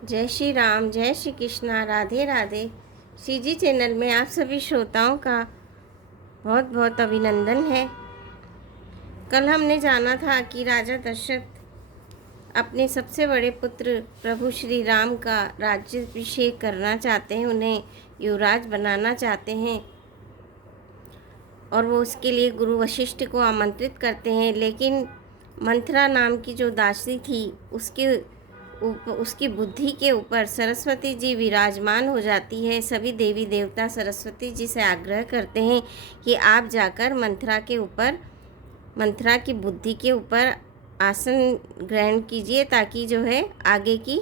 जय श्री राम, जय श्री कृष्णा, राधे राधे। श्री जी चैनल में आप सभी श्रोताओं का बहुत बहुत अभिनंदन है। कल हमने जाना था कि राजा दशरथ अपने सबसे बड़े पुत्र प्रभु श्री राम का राज्याभिषेक करना चाहते हैं, उन्हें युवराज बनाना चाहते हैं और वो उसके लिए गुरु वशिष्ठ को आमंत्रित करते हैं। लेकिन मंथरा नाम की जो दासी थी उसकी बुद्धि के ऊपर सरस्वती जी विराजमान हो जाती है। सभी देवी देवता सरस्वती जी से आग्रह करते हैं कि आप जाकर मंथरा की बुद्धि के ऊपर आसन ग्रहण कीजिए ताकि जो है आगे की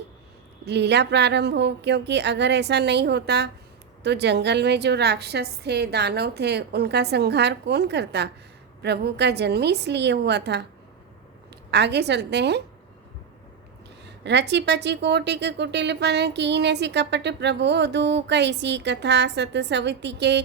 लीला प्रारंभ हो। क्योंकि अगर ऐसा नहीं होता तो जंगल में जो राक्षस थे, दानव थे, उनका संहार कौन करता। प्रभु का जन्म इसलिए हुआ था। आगे चलते हैं। रचि पचि कोटिक कुटिलपन कीन ऐसी कपट प्रबोधु कैसी कथा सत सविति के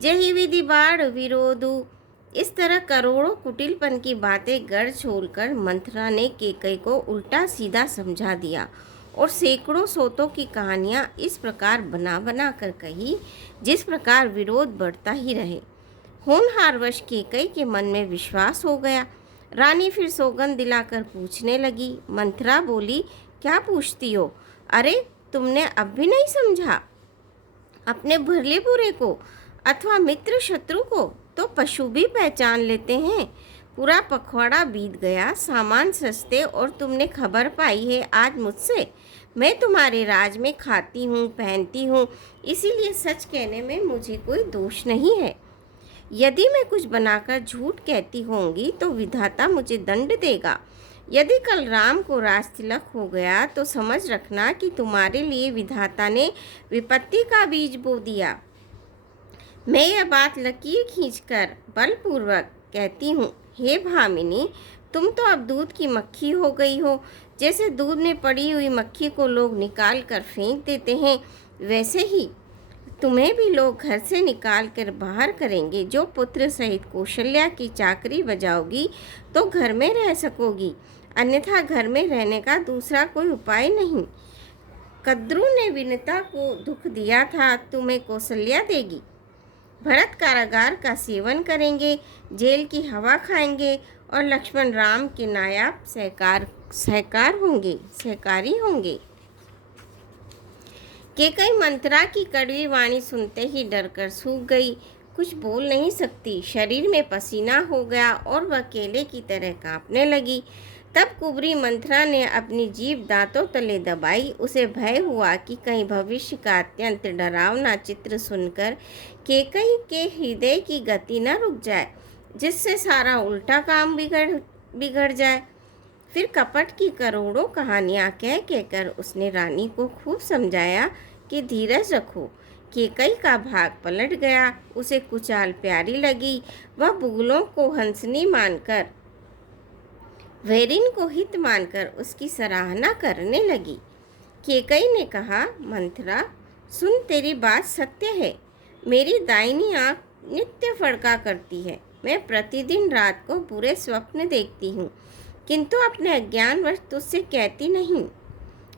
जही विधि बाढ़ विरोधु। इस तरह करोड़ों कुटिलपन की बातें गढ़ छोड़कर मंथरा ने केकई को उल्टा सीधा समझा दिया और सैकड़ों सोतों की कहानियां इस प्रकार बना बना कर कही जिस प्रकार विरोध बढ़ता ही रहे। होनहारवश केकई के मन में विश्वास हो गया। रानी फिर सौगंध दिलाकर पूछने लगी। मंथरा बोली, क्या पूछती हो? अरे तुमने अब भी नहीं समझा? अपने भले बुरे को अथवा मित्र शत्रु को तो पशु भी पहचान लेते हैं। पूरा पखवाड़ा बीत गया, सामान सस्ते, और तुमने खबर पाई है आज मुझसे। मैं तुम्हारे राज में खाती हूँ, पहनती हूँ, इसीलिए सच कहने में मुझे कोई दोष नहीं है। यदि मैं कुछ बनाकर झूठ कहती होंगी तो विधाता मुझे दंड देगा। यदि कल राम को राज तिलक हो गया तो समझ रखना कि तुम्हारे लिए विधाता ने विपत्ति का बीज बो दिया। मैं यह बात लकीर खींचकर बलपूर्वक कहती हूँ। हे भामिनी, तुम तो अब दूध की मक्खी हो गई हो। जैसे दूध में पड़ी हुई मक्खी को लोग निकाल कर फेंक देते हैं, वैसे ही तुम्हें भी लोग घर से निकाल कर बाहर करेंगे। जो पुत्र सहित कौशल्या की चाकरी बजाओगी तो घर में रह सकोगी, अन्यथा घर में रहने का दूसरा कोई उपाय नहीं। कद्रू ने विनता को दुख दिया था, तुम्हें कौशल्या देगी। भरत कारागार का सेवन करेंगे, जेल की हवा खाएंगे और लक्ष्मण राम के नायाब सहकारी होंगे। केकई मंथरा की कड़वी वाणी सुनते ही डरकर सूख गई। कुछ बोल नहीं सकती, शरीर में पसीना हो गया और वह केले की तरह कांपने लगी। तब कुबरी मंथरा ने अपनी जीभ दांतों तले दबाई। उसे भय हुआ कि कहीं भविष्य का अत्यंत डरावना चित्र सुनकर केकई के हृदय की गति न रुक जाए, जिससे सारा उल्टा काम बिगड़ जाए। फिर कपट की करोड़ों कहानियां कह कहकर उसने रानी को खूब समझाया कि धीरज रखो। केकई का भाग पलट गया। उसे कुचाल प्यारी लगी। वह बुगलों को हंसनी मानकर, वैरिन को हित मानकर उसकी सराहना करने लगी। केकई ने कहा, मंथरा सुन, तेरी बात सत्य है। मेरी दाहिनी आंख नित्य फड़का करती है। मैं प्रतिदिन रात को बुरे स्वप्न देखती हूँ, किंतु अपने अज्ञानवश तुझसे कहती नहीं।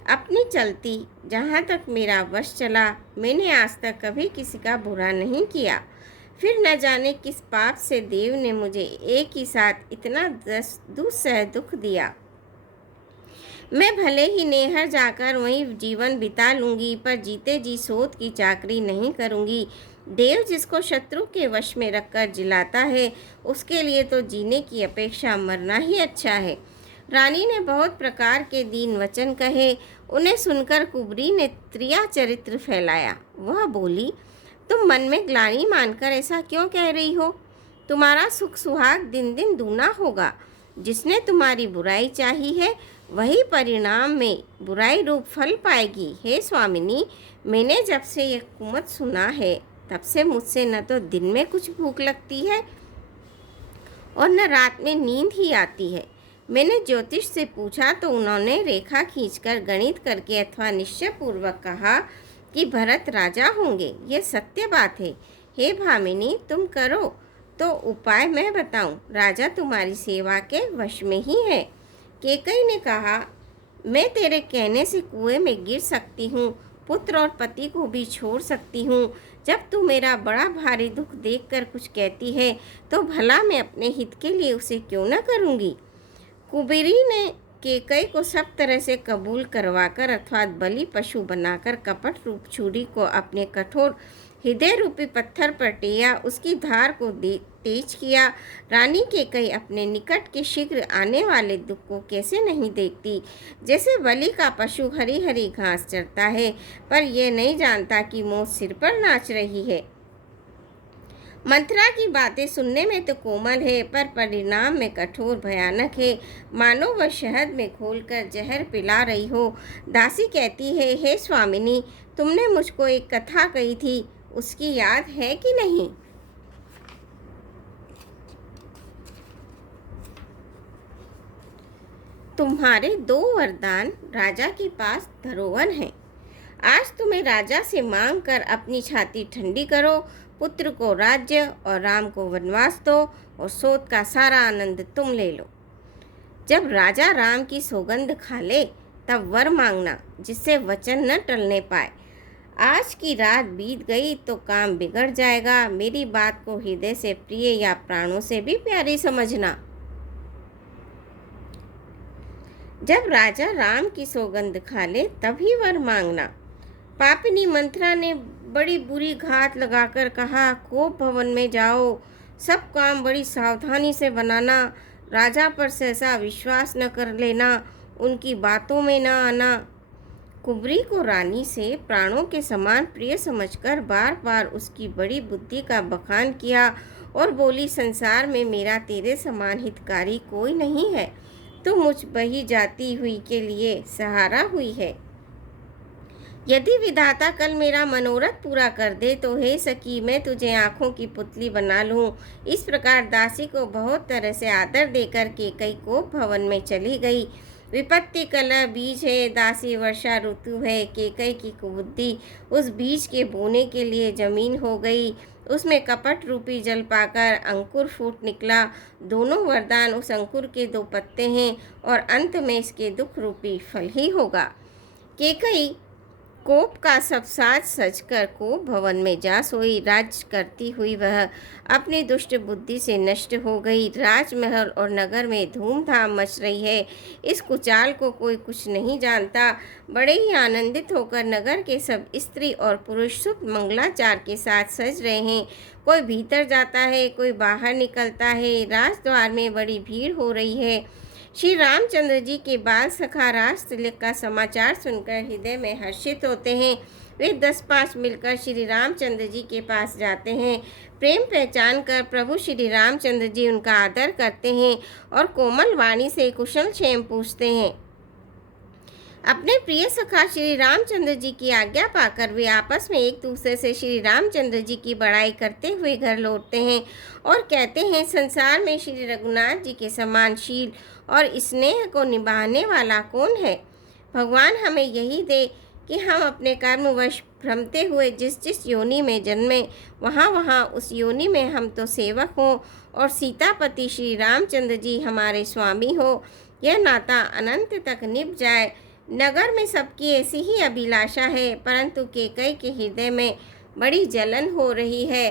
अपनी चलती जहाँ तक मेरा वश चला, मैंने आज तक कभी किसी का बुरा नहीं किया। फिर न जाने किस पाप से देव ने मुझे एक ही साथ इतना दुस्सह दुख दिया। मैं भले ही नेहर जाकर वहीं जीवन बिता लूँगी, पर जीते जी सोत की चाकरी नहीं करूँगी। देव जिसको शत्रु के वश में रखकर जिलाता है, उसके लिए तो जीने की अपेक्षा मरना ही अच्छा है। रानी ने बहुत प्रकार के दीन वचन कहे। उन्हें सुनकर कुबरी ने त्रिया चरित्र फैलाया। वह बोली, तुम मन में ग्लानि मानकर ऐसा क्यों कह रही हो? तुम्हारा सुख सुहाग दिन दिन दूना होगा। जिसने तुम्हारी बुराई चाही है, वही परिणाम में बुराई रूप फल पाएगी। हे स्वामिनी, मैंने जब से यह कुमत सुना है, तब से मुझसे न तो दिन में कुछ भूख लगती है और न रात में नींद ही आती है। मैंने ज्योतिष से पूछा तो उन्होंने रेखा खींचकर, गणित करके अथवा निश्चय पूर्वक कहा कि भरत राजा होंगे। यह सत्य बात है। हे भामिनी, तुम करो तो उपाय मैं बताऊं। राजा तुम्हारी सेवा के वश में ही है। केकई ने कहा, मैं तेरे कहने से कुएं में गिर सकती हूँ, पुत्र और पति को भी छोड़ सकती हूँ। जब तू मेरा बड़ा भारी दुख देखकर कुछ कहती है, तो भला मैं अपने हित के लिए उसे क्यों न करूँगी। कुबेरी ने केकई को सब तरह से कबूल करवाकर अर्थात बलि पशु बनाकर कपट रूप छुरी को अपने कठोर हृदय रूपी पत्थर पर टिया, उसकी धार को तेज किया। रानी केकई अपने निकट के शीघ्र आने वाले दुख को कैसे नहीं देखती। जैसे बलि का पशु हरी हरी घास चरता है, पर यह नहीं जानता कि मौत सिर पर नाच रही है। मंथरा की बातें सुनने में तो कोमल है, पर परिणाम में कठोर भयानक है, मानो वह शहद में घोलकर जहर पिला रही हो। दासी कहती है, हे स्वामिनी, तुमने मुझको एक कथा कही थी, उसकी याद है कि नहीं। तुम्हारे 2 वरदान राजा के पास धरोहर हैं। आज तुम्हें राजा से मांग कर अपनी छाती ठंडी करो। पुत्र को राज्य और राम को वनवास दो, और सोत का सारा आनंद तुम ले लो। जब राजा राम की सौगंध खा ले, तब वर मांगना, जिससे वचन न टलने पाए। आज की रात बीत गई तो काम बिगड़ जाएगा। मेरी बात को हृदय से प्रिय या प्राणों से भी प्यारी समझना। जब राजा राम की सौगंध खा ले, तभी वर मांगना। पापिनी मंथरा ने बड़ी बुरी घात लगाकर कहा, कोप भवन में जाओ, सब काम बड़ी सावधानी से बनाना, राजा पर सहसा विश्वास न कर लेना, उनकी बातों में न आना। कुबरी को रानी से प्राणों के समान प्रिय समझकर बार बार उसकी बड़ी बुद्धि का बखान किया और बोली, संसार में मेरा तेरे समान हितकारी कोई नहीं है। तू मुझ बही जाती हुई के लिए सहारा हुई है। यदि विधाता कल मेरा मनोरथ पूरा कर दे, तो हे सखी, मैं तुझे आँखों की पुतली बना लूँ। इस प्रकार दासी को बहुत तरह से आदर देकर केकई कोप भवन में चली गई। विपत्ति कलह बीज है, दासी वर्षा ऋतु है। केकई की कुबुद्धि उस बीज के बोने के लिए जमीन हो गई। उसमें कपट रूपी जल पाकर अंकुर फूट निकला। दोनों वरदान उस अंकुर के 2 पत्ते हैं, और अंत में इसके दुख रूपी फल ही होगा। केकई कोप का सब साज सजकर कोप भवन में जा सोई। राज करती हुई वह अपनी दुष्ट बुद्धि से नष्ट हो गई। राजमहल और नगर में धूमधाम मच रही है। इस कुचाल को कोई कुछ नहीं जानता। बड़े ही आनंदित होकर नगर के सब स्त्री और पुरुष शुभ मंगलाचार के साथ सज रहे हैं। कोई भीतर जाता है, कोई बाहर निकलता है। राजद्वार में बड़ी भीड़ हो रही है। श्री रामचंद्र जी के बाल सखा राज तिलक का समाचार सुनकर हृदय में हर्षित होते हैं। वे 10-5 मिलकर श्री रामचंद्र जी के पास जाते हैं। प्रेम पहचान कर प्रभु श्री रामचंद्र जी उनका आदर करते हैं और कोमल वाणी से कुशल क्षेम पूछते हैं। अपने प्रिय सखा श्री रामचंद्र जी की आज्ञा पाकर वे आपस में एक दूसरे से श्री रामचंद्र जी की बड़ाई करते हुए घर लौटते हैं और कहते हैं, संसार में श्री रघुनाथ जी के समान शील और स्नेह को निभाने वाला कौन है। भगवान हमें यही दे कि हम अपने कर्मवश भ्रमते हुए जिस जिस योनि में जन्मे, वहाँ वहाँ उस योनि में हम तो सेवक हों और सीतापति श्री रामचंद्र जी हमारे स्वामी हो। यह नाता अनंत तक निभ जाए। नगर में सबकी ऐसी ही अभिलाषा है, परंतु केकई के हृदय में बड़ी जलन हो रही है।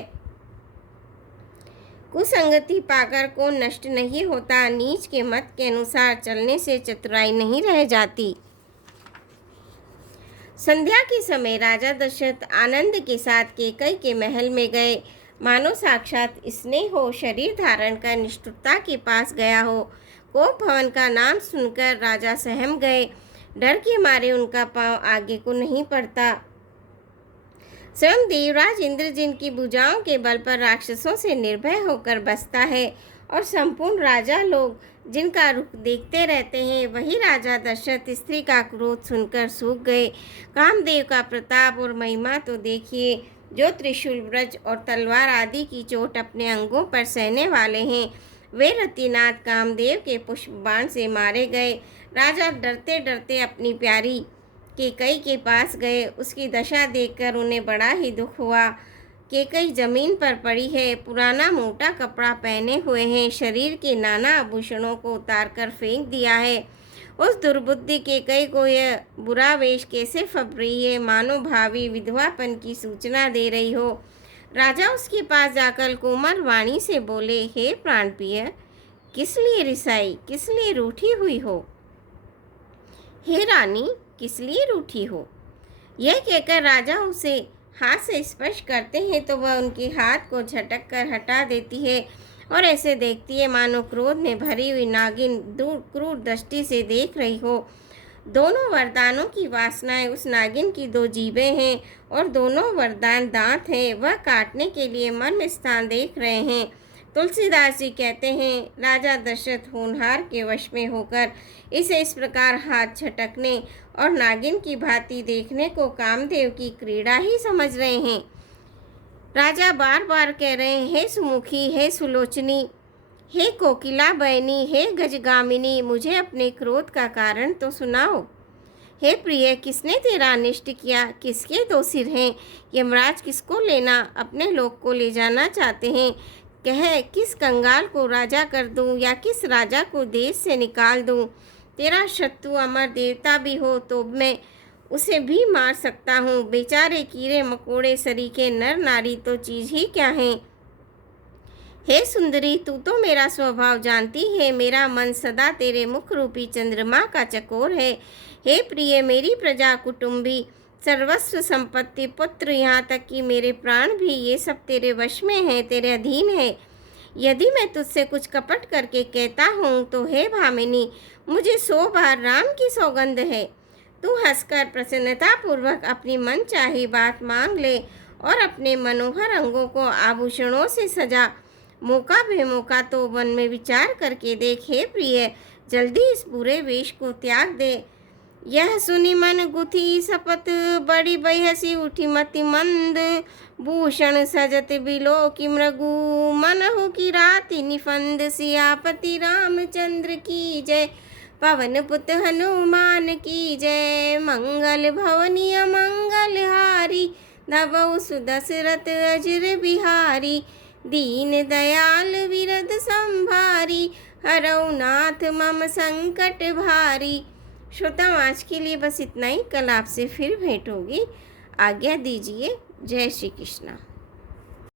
कुसंगति पाकर कौन नष्ट नहीं होता। नीच के मत के अनुसार चलने से चतुराई नहीं रह जाती। संध्या के समय राजा दशरथ आनंद के साथ केकई के महल में गए। मानो साक्षात स्नेह हो शरीर धारण कर निष्ठुरता के पास गया हो। कोप भवन का नाम सुनकर राजा सहम गए। डर के मारे उनका पांव आगे को नहीं पड़ता। स्वयं देवराज इंद्र जिनकी भुजाओं के बल पर राक्षसों से निर्भय होकर बसता है और संपूर्ण राजा लोग जिनका रुख देखते रहते हैं, वही राजा दशरथ स्त्री का क्रोध सुनकर सूख गए। कामदेव का प्रताप और महिमा तो देखिए, जो त्रिशूल ब्रज और तलवार आदि की चोट अपने अंगों पर सहने वाले हैं, वे रतिनाथ कामदेव के पुष्प बाण से मारे गए। राजा डरते डरते अपनी प्यारी केकई के पास गए। उसकी दशा देखकर उन्हें बड़ा ही दुख हुआ। केकई जमीन पर पड़ी है, पुराना मोटा कपड़ा पहने हुए हैं, शरीर के नाना आभूषणों को उतारकर फेंक दिया है। उस दुर्बुद्धि के कई को यह बुरा वेश कैसे फब रही है, मानो भावी विधवापन की सूचना दे रही हो। राजा उसके पास जाकर कोमल वाणी से बोले, हे प्राण प्रिय, किस लिए रिसाई, किस लिए रूठी हुई हो? हे रानी, किस लिए रूठी हो? यह कहकर राजा उसे हाथ से स्पर्श करते हैं तो वह उनके हाथ को झटक कर हटा देती है और ऐसे देखती है मानो क्रोध में भरी हुई नागिन क्रूर दृष्टि से देख रही हो। दोनों वरदानों की वासनाएं उस नागिन की दो जीभें हैं और दोनों वरदान दांत हैं। वह काटने के लिए मर्म स्थान देख रहे हैं। तुलसीदास जी कहते हैं, राजा दशरथ होनहार के वश में होकर इसे इस प्रकार हाथ झटकने और नागिन की भांति देखने को कामदेव की क्रीड़ा ही समझ रहे हैं। राजा बार बार कह रहे हैं, हे सुमुखी, हे सुलोचनी, हे कोकिला बयनी, हे गजगामिनी, मुझे अपने क्रोध का कारण तो सुनाओ। हे प्रिय, किसने तेरा अनिष्ट किया? किसके दो सिर हैं? यमराज किसको लेना अपने लोक को ले जाना चाहते हैं? कह, किस कंगाल को राजा कर दूं या किस राजा को देश से निकाल दूं? तेरा शत्रु अमर देवता भी हो तो मैं उसे भी मार सकता हूँ। बेचारे कीड़े मकोड़े सरीखे नर नारी तो चीज़ ही क्या हैं? हे सुंदरी, तू तो मेरा स्वभाव जानती है। मेरा मन सदा तेरे मुख रूपी चंद्रमा का चकोर है। हे प्रिय, मेरी प्रजा, कुटुंबी, सर्वस्व संपत्ति, पुत्र, यहाँ तक कि मेरे प्राण भी, ये सब तेरे वश में है, तेरे अधीन है। यदि मैं तुझसे कुछ कपट करके कहता हूँ तो हे भामिनी, मुझे 100 बार राम की सौगंध है। तू हंसकर प्रसन्नता पूर्वक अपनी मन चाही बात मांग ले और अपने मनोहर अंगों को आभूषणों से सजा। मौका बेमौका तो मन में विचार करके देख। हे प्रिय, जल्दी इस बुरे वेश को त्याग दे। यह सुनी मन गुथी सपत, बड़ी बहसी उठी मति मंद। भूषण सजत बिलो की मृगु, मनहु की राति निफंद। सियापति रामचंद्र की जय, पवन पुत हनुमान की जय। मंगल भवनी मंगल हारी, धवउ सुदशरथ अजर बिहारी। दीन दयाल विरद संभारी, हरौ नाथ मम संकट भारी। श्रोताओं, आज के लिए बस इतना ही। कल आपसे फिर भेंट होगी। आज्ञा दीजिए। जय श्री कृष्णा।